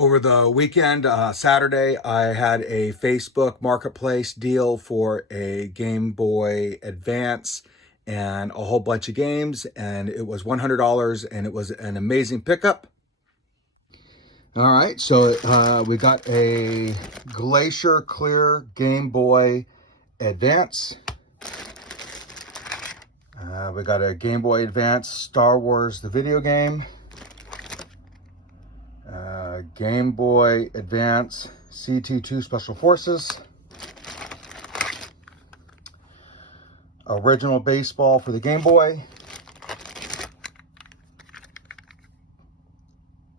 Over the weekend, Saturday, I had a Facebook Marketplace deal for a Game Boy Advance and a whole bunch of games, and it was $100, and it was an amazing pickup. All right, so we got a Glacier Clear Game Boy Advance. We got a Game Boy Advance Star Wars, the video game. Game Boy Advance CT2 Special Forces. Original baseball for the Game Boy.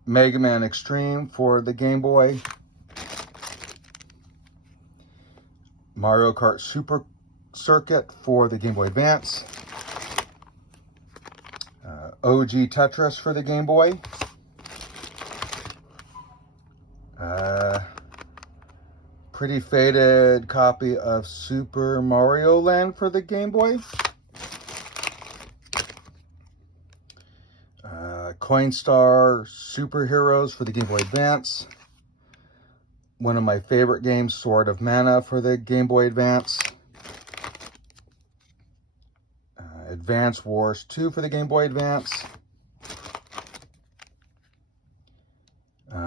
Mega Man Extreme for the Game Boy. Mario Kart Super Circuit for the Game Boy Advance. OG Tetris for the Game Boy. Pretty faded copy of Super Mario Land for the Game Boy. Coinstar Superheroes for the Game Boy Advance. One of my favorite games, Sword of Mana for the Game Boy Advance. Advance Wars 2 for the Game Boy Advance.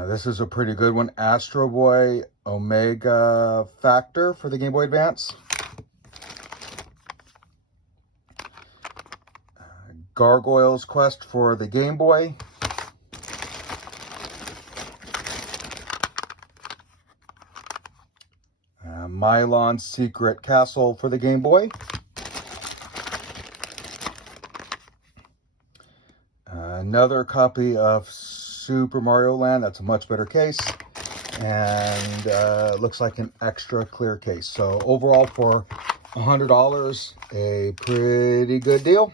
This is a pretty good one. Astro Boy Omega Factor for the Game Boy Advance. Gargoyles Quest for the Game Boy. Mylon Secret Castle for the Game Boy. Another copy of Super Mario Land. That's a much better case. And looks like an extra clear case. So overall, for $100, a pretty good deal.